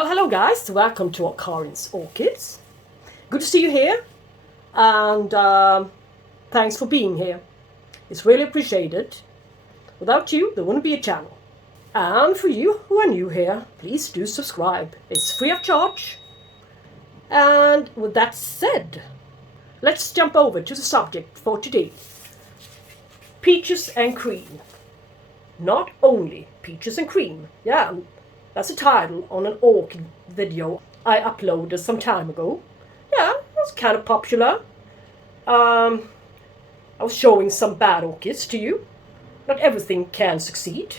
Well, hello guys, welcome to Karin's Orchids. Good to see you here, and thanks for being here. It's really appreciated. Without you, there wouldn't be a channel. And for you who are new here, please do subscribe. It's free of charge. And with that said, let's jump over to the subject for today. Peaches and cream. Not only peaches and cream. Yeah, that's a title on an orchid video I uploaded some time ago. Yeah, it was kind of popular. I was showing some bad orchids to you. Not everything can succeed,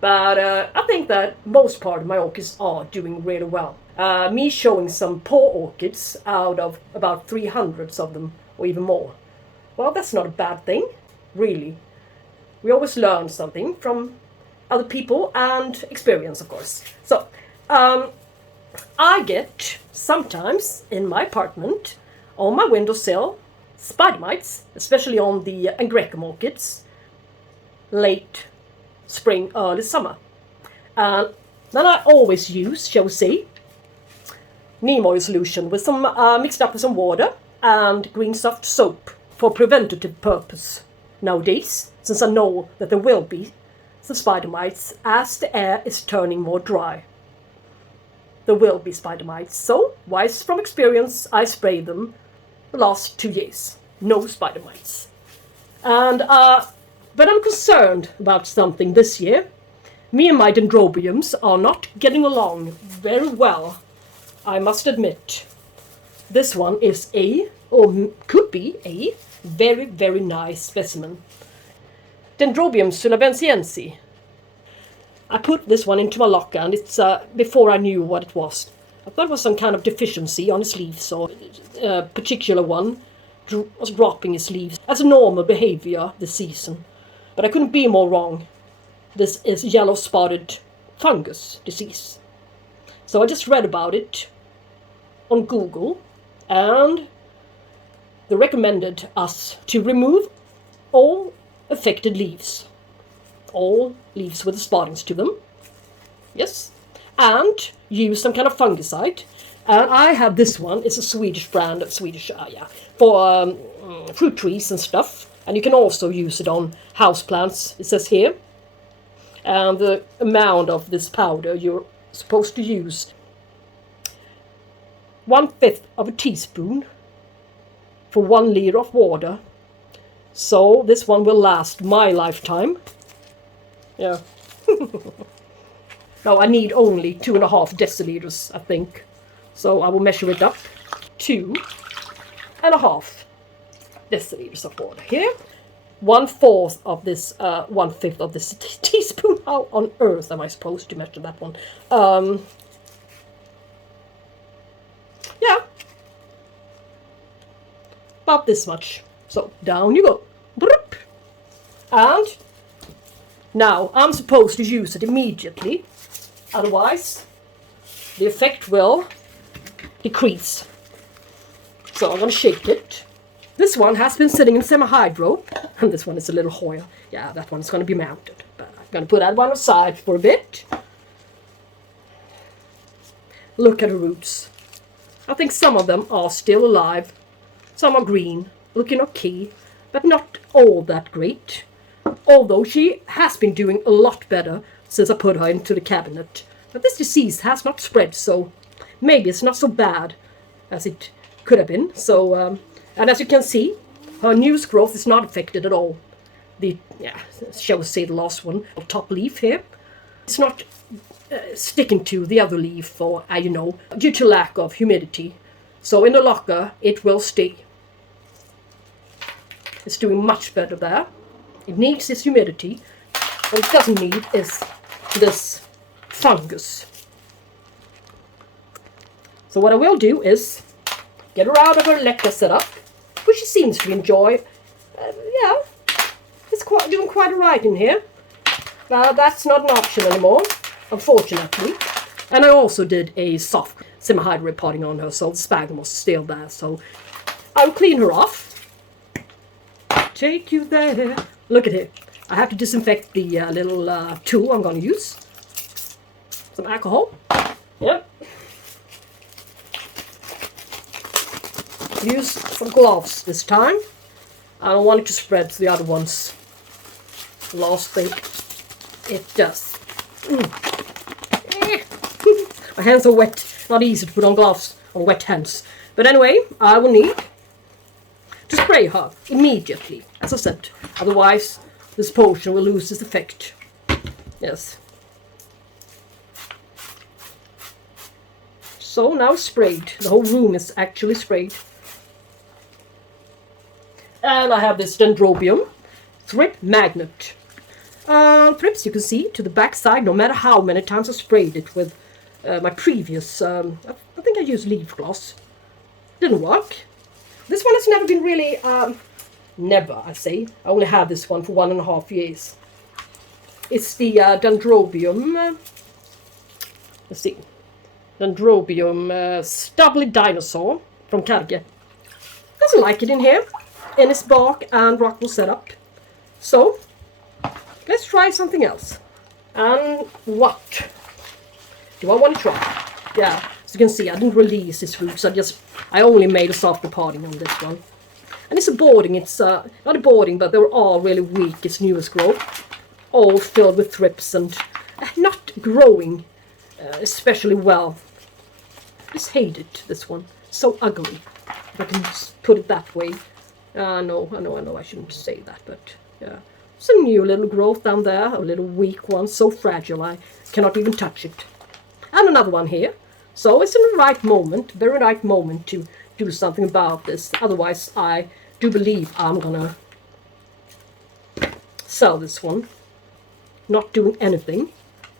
but I think that most part of my orchids are doing really well. Me showing some poor orchids out of about 300 of them, or even more. Well, that's not a bad thing, really. We always learn something from other people and experience, of course. So, I get sometimes in my apartment, on my windowsill, spider mites, especially on the Dendrobium orchids, late spring, early summer. And then I always use, shall we say, neem oil solution with some mixed up with some water and green soft soap for preventative purpose. Nowadays, since I know that there will be some spider mites as the air is turning more dry. There will be spider mites, so wise from experience, I spray them the last 2 years. No spider mites. And but I'm concerned about something this year. Me and my Dendrobiums are not getting along very well, I must admit. This one is or could be a very, very nice specimen. Dendrobium Sulawesiense. I put this one into my locker, and it's before I knew what it was. I thought it was some kind of deficiency on his leaves, or a particular one was dropping his leaves as a normal behavior this season. But I couldn't be more wrong. This is yellow spotted fungus disease. So I just read about it on Google, and they recommended us to remove all affected leaves. All leaves with the spottings to them. Yes. And use some kind of fungicide. And I have this one. It's a Swedish brand of for fruit trees and stuff. And you can also use it on houseplants, it says here. And the amount of this powder you're supposed to use 1/5 of a teaspoon for 1 liter of water. So this one will last my lifetime. Yeah. Now I need only 2.5 deciliters, I think. So I will measure it up. 2.5 deciliters of water here. 1/4 of this, 1/5 of this teaspoon. How on earth am I supposed to measure that one? Yeah. About this much. So down you go. And now I'm supposed to use it immediately. Otherwise, the effect will decrease. So I'm going to shake it. This one has been sitting in semi-hydro. And this one is a little hoil. Yeah, that one's going to be mounted. But I'm going to put that one aside for a bit. Look at the roots. I think some of them are still alive. Some are green, looking okay, but not all that great. Although she has been doing a lot better since I put her into the cabinet. But this disease has not spread, so maybe it's not so bad as it could have been. So, and as you can see, her newest growth is not affected at all. Shall we say the last one, top leaf here. It's not sticking to the other leaf, or due to lack of humidity. So in the locker, it will stay. It's doing much better there. It needs this humidity. What it doesn't need is this fungus. So what I will do is get her out of her lecker setup, which she seems to enjoy. It's doing quite alright in here. But that's not an option anymore, unfortunately. And I also did a soft semi-hard repotting on her, so the sphagnum was still there. So I'll clean her off. Take you there. Look at it. I have to disinfect the little tool I'm going to use. Some alcohol. Yep. use some gloves this time. I don't want it to spread to the other ones. Last thing it does. My hands are wet. Not easy to put on gloves on wet hands. But anyway, I will need to spray her immediately, as I said. Otherwise, this potion will lose its effect. Yes. So now it's sprayed. The whole room is actually sprayed. And I have this Dendrobium thrip magnet. Thrips, you can see, to the back side, no matter how many times I sprayed it with my previous, I think I used leaf gloss. Didn't work. This one has never been really, never, I say. I only had this one for 1.5 years. It's the Dendrobium, let's see, Dendrobium Stubbly Dinosaur from Karin. Doesn't like it in here, in its bark and rock will set up. So, let's try something else. And what do I want to try? Yeah, as you can see, I didn't release its roots. I only made a soft repotting on this one. And it's a boarding. It's not a boarding, but they were all really weak. Its newest growth, all filled with thrips and not growing especially well. I just hated this one. So ugly, if I can just put it that way. I know, I shouldn't say that, but yeah. It's a new little growth down there, a little weak one, so fragile I cannot even touch it. And another one here. So it's in the right moment, very right moment to do something about this. Otherwise, I do believe I'm gonna sell this one. Not doing anything,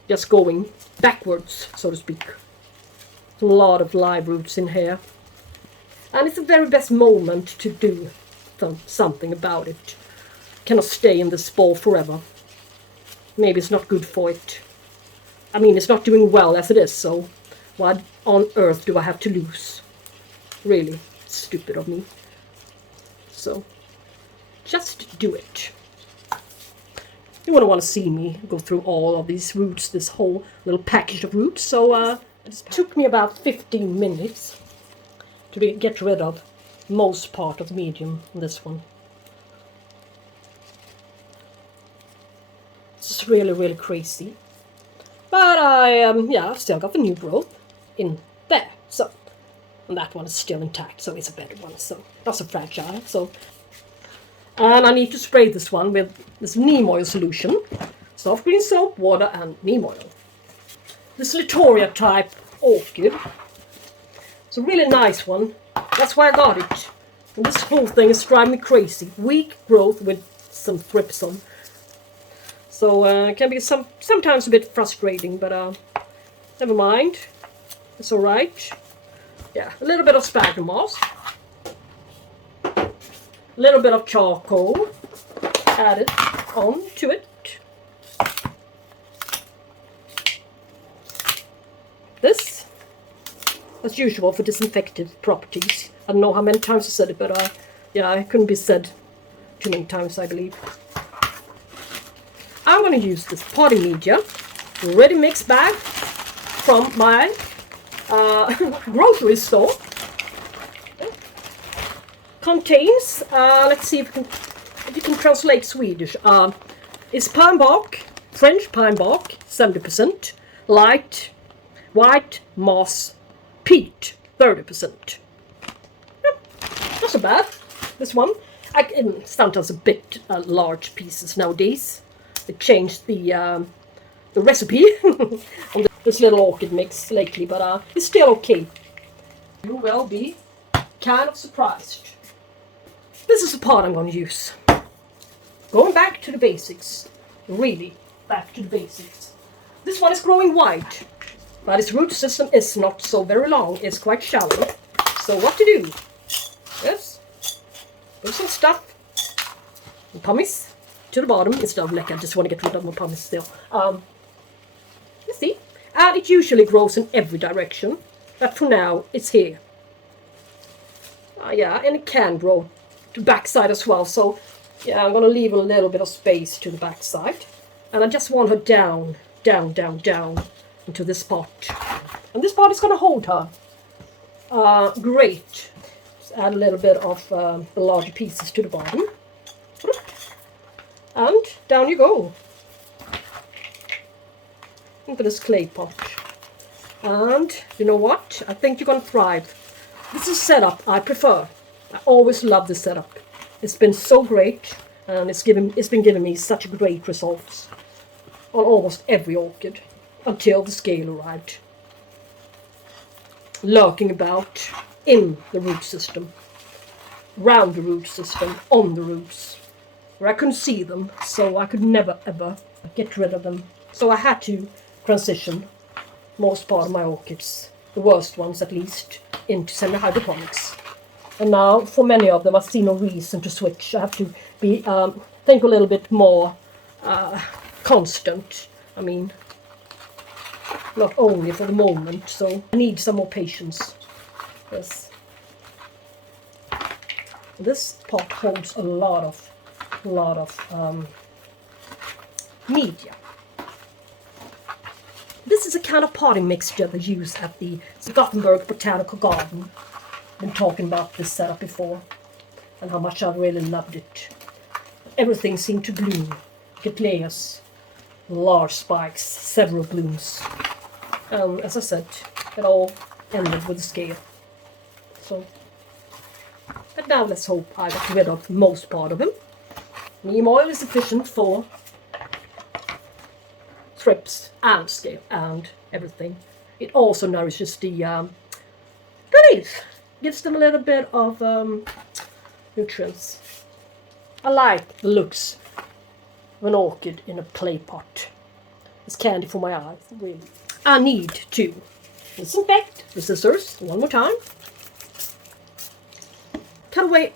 just going backwards, so to speak. A lot of live roots in here. And it's the very best moment to do something about it. Cannot stay in this ball forever. Maybe it's not good for it. I mean, it's not doing well as it is, so what on earth do I have to lose? Really stupid of me. So, just do it. You wouldn't want to see me go through all of these roots, this whole little package of roots, so it took me about 15 minutes to get rid of most part of the medium on this one. It's really, really crazy. But I've still got the new growth in there. So, and that one is still intact, so it's a better one. So, not so fragile. So, and I need to spray this one with this neem oil solution. Soft green soap, water, and neem oil. This Litoria type orchid. It's a really nice one. That's why I got it. And this whole thing is driving me crazy. Weak growth with some thrips on. So it can be sometimes a bit frustrating, but never mind. It's alright. Yeah, a little bit of sphagnum moss. A little bit of charcoal added on to it. This, as usual, for disinfective properties. I don't know how many times I said it, but yeah, it couldn't be said too many times, I believe. I'm going to use this potting media, ready mix bag from my grocery store. Contains, let's see if you can translate Swedish. It's pine bark, French pine bark, 70%, light, white moss, peat, 30%. Not so bad. This one, sometimes a bit large pieces nowadays. They changed the recipe on this little orchid mix lately, but it's still okay. You will be kind of surprised. This is the part I'm going to use. Going back to the basics. Really, back to the basics. This one is growing wide, but its root system is not so very long. It's quite shallow. So what to do? Yes, put some stuff, and pumice to the bottom instead of I just want to get rid of my pumice still. You see, and it usually grows in every direction, but for now it's here. Yeah, and it can grow to the backside as well. So yeah, I'm gonna leave a little bit of space to the backside, and I just want her down into this pot, and this pot is gonna hold her. Great. add a little bit of the larger pieces to the bottom. And down you go into this clay pot. And you know what? I think you're going to thrive. This is a setup I prefer. I always love this setup. It's been so great, and it's been giving me such great results on almost every orchid until the scale arrived, lurking about in the root system, round the root system, on the roots, where I couldn't see them, so I could never ever get rid of them. So I had to transition most part of my orchids, the worst ones at least, into semi-hydroponics. And now, for many of them, I see no reason to switch. I have to be think a little bit more constant. I mean, not only for the moment. So I need some more patience. Yes. This pot holds a lot of media. This is a kind of potting mixture they use at the Gothenburg Botanical Garden. I've been talking about this setup before and how much I really loved it. Everything seemed to bloom. Cattleyas, large spikes, several blooms. As I said, it all ended with a scale. So, but now let's hope I got rid of most part of them. Neem oil is sufficient for thrips and scale and everything. It also nourishes the leaf. Gives them a little bit of nutrients. I like the looks of an orchid in a clay pot. It's candy for my eyes, really. I need to disinfect the scissors one more time. Cut away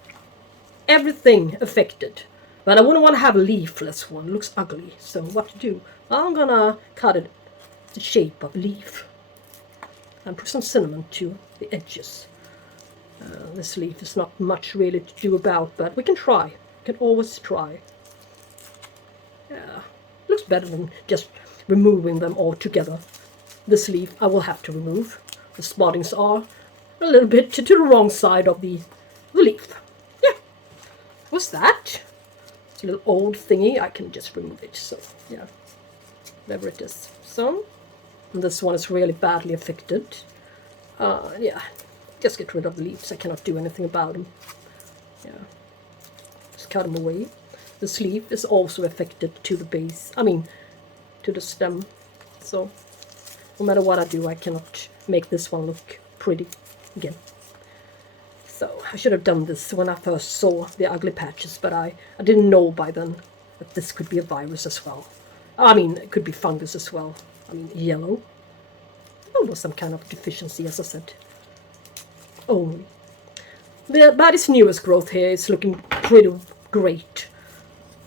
everything affected. But I wouldn't want to have a leafless one. It looks ugly. So what to do? I'm gonna cut it the shape of a leaf. And put some cinnamon to the edges. This leaf is not much really to do about, but we can try. We can always try. Yeah, looks better than just removing them all together. This leaf I will have to remove. The spottings are a little bit to the wrong side of the leaf. Yeah, what's that? It's a little old thingy. I can just remove it. So yeah, whatever it is. So and this one is really badly affected. Yeah. Just get rid of the leaves. I cannot do anything about them. Yeah, just cut them away. The sleeve is also affected to the base. I mean, to the stem. So, no matter what I do, I cannot make this one look pretty again. So, I should have done this when I first saw the ugly patches, but I didn't know by then that this could be a virus as well. I mean, it could be fungus as well. I mean, yellow. It was some kind of deficiency, as I said. Only. But its newest growth here is looking pretty great.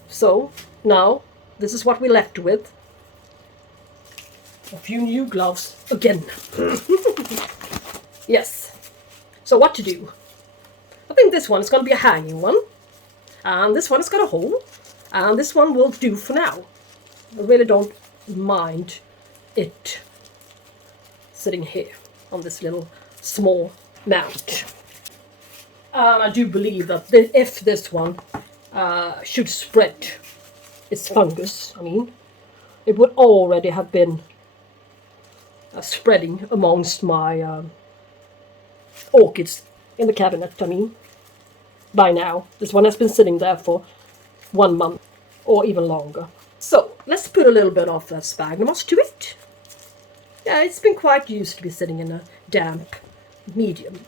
So now this is what we're left with. A few new gloves again. Yes. So what to do? I think this one is going to be a hanging one. And this one has got a hole. And this one will do for now. I really don't mind it sitting here on this little small mount. And I do believe that if this one should spread its fungus, I mean, it would already have been spreading amongst my orchids in the cabinet, I mean, by now. This one has been sitting there for 1 month or even longer. So, let's put a little bit of sphagnum moss to it. Yeah, it's been quite used to be sitting in a damp medium.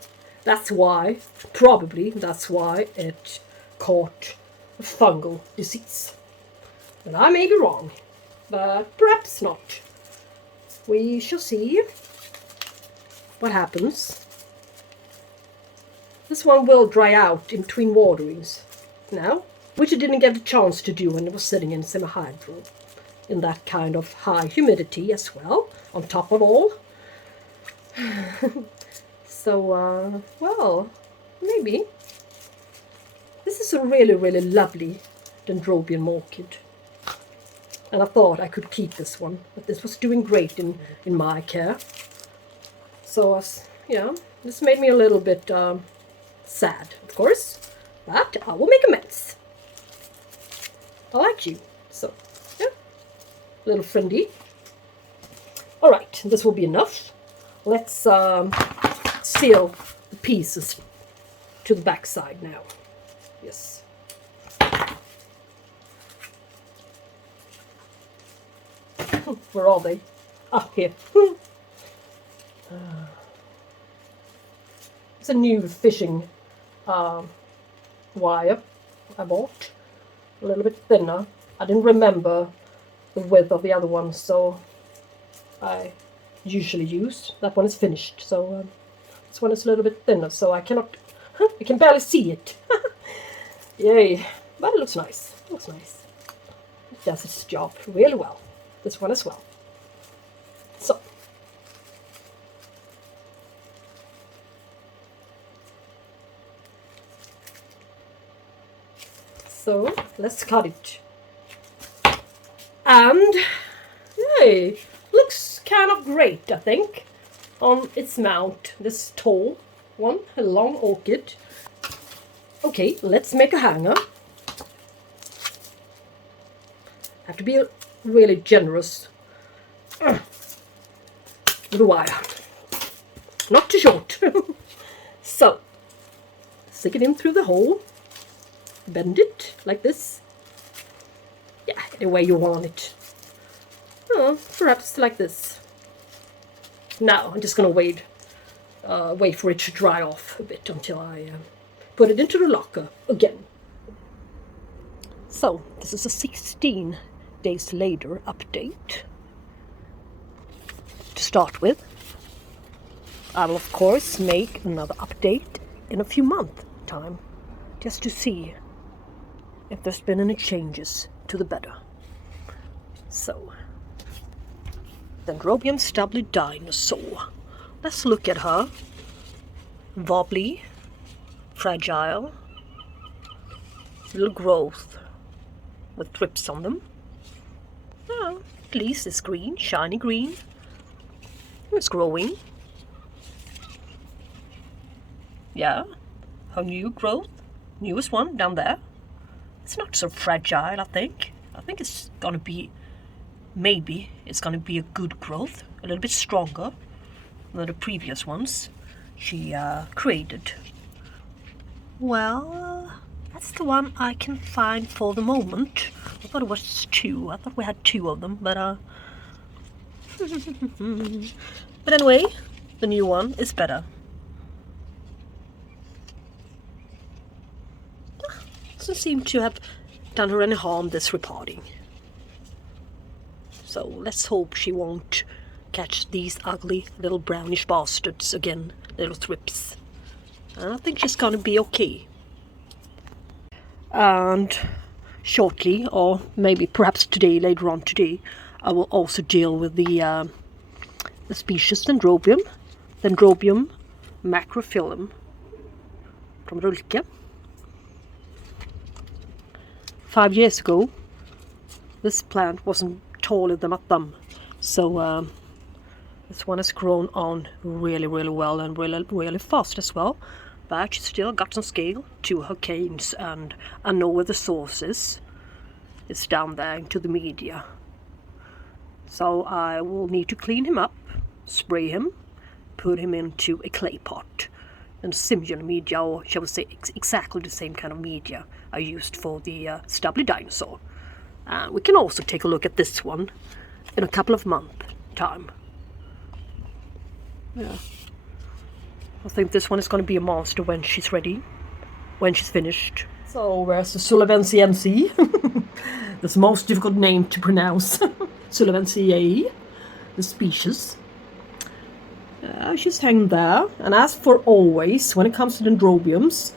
That's why, probably, that's why it caught a fungal disease. And I may be wrong, but perhaps not. We shall see what happens. This one will dry out in between waterings now, which it didn't get a chance to do when it was sitting in semi-hydro, in that kind of high humidity as well, on top of all. So, well, maybe. This is a really, really lovely Dendrobium orchid. And I thought I could keep this one, but this was doing great in my care. So, yeah, this made me a little bit Sad, of course, but I will make amends. I like you, so yeah, a little friendly. All right, this will be enough. Let's seal the pieces to the back side now. Yes. Where are they? Ah, here. It's a new fishing wire I bought. A little bit thinner. I didn't remember the width of the other one, so I usually use. That one is finished, so this one is a little bit thinner, so I can barely see it. Yay. But it looks nice. It looks nice. It does its job really well. This one as well. So let's cut it. And yay, looks kind of great, I think, on its mount. This tall one, a long orchid. Okay, let's make a hanger. Have to be really generous with the wire. Not too short. So, stick it in through the hole. Bend it like this. Yeah, any way you want it. Oh, perhaps like this. Now I'm just gonna wait for it to dry off a bit until I put it into the locker again. So this is a 16 days later update. To start with, I will of course make another update in a few months' time, just to see if there's been any changes to the better. So, Dendrobium Stubbly Dinosaur. Let's look at her. Wobbly, fragile, little growth with drips on them. Well, at least it's green, shiny green. It's growing. Yeah, her new growth, newest one down there. It's not so fragile, I think. I think it's gonna be, maybe it's gonna be a good growth, a little bit stronger than the previous ones she created. Well, that's the one I can find for the moment. I thought it was two. I thought we had two of them, but but anyway, the new one is better. Doesn't seem to have done her any harm, this repotting. So let's hope she won't catch these ugly little brownish bastards again, little thrips. I think she's gonna be okay. And shortly, or maybe perhaps today, later on today, I will also deal with the species Dendrobium macrophyllum from Rulke. 5 years ago, this plant wasn't taller than my thumb, so this one has grown on really well and really fast as well. But she's still got some scale to her canes, and I know where the source is. It's down there into the media. So I will need to clean him up, spray him, put him into a clay pot, and similar media, or shall we say exactly the same kind of media I used for the Stubbly Dinosaur. We can also take a look at this one in a couple of months' time. Yeah, I think this one is going to be a monster when she's ready, when she's finished. So where's the Sulawesiense? That's the most difficult name to pronounce. Sulawesiense, the species. She's hanging there. And as for always, when it comes to Dendrobiums,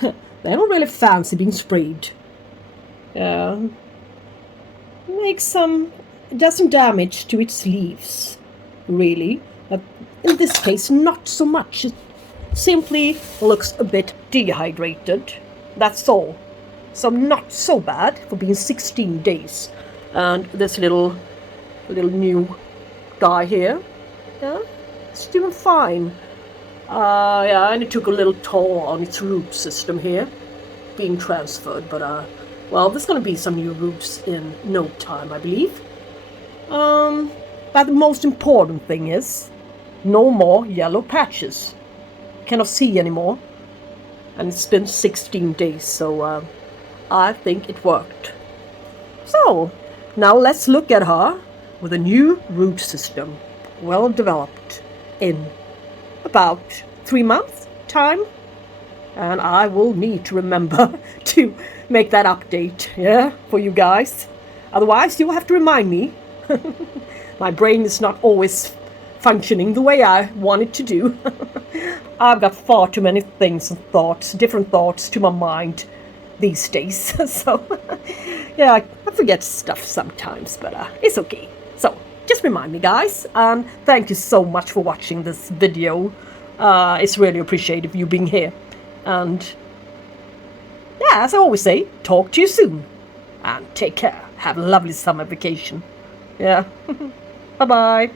they don't really fancy being sprayed. Makes some, does some damage to its leaves, really. But in this case, not so much. It simply looks a bit dehydrated. That's all. So not so bad for being 16 days. And this little new guy here, yeah, it's doing fine. Yeah, and it took a little toll on its root system here, being transferred, but well, there's gonna be some new roots in no time, I believe. But the most important thing is, no more yellow patches. Cannot see anymore. And it's been 16 days, so I think it worked. So, now let's look at her with a new root system, well developed in about 3 months' time. And I will need to remember to make that update, yeah, for you guys. Otherwise, you will have to remind me. My brain is not always functioning the way I want it to do. I've got far too many things and thoughts, different thoughts to my mind these days. So, yeah, I forget stuff sometimes, but it's okay. So, just remind me, guys. And thank you so much for watching this video. It's really appreciated you being here. And, yeah, as I always say, talk to you soon. And take care. Have a lovely summer vacation. Yeah. Bye-bye.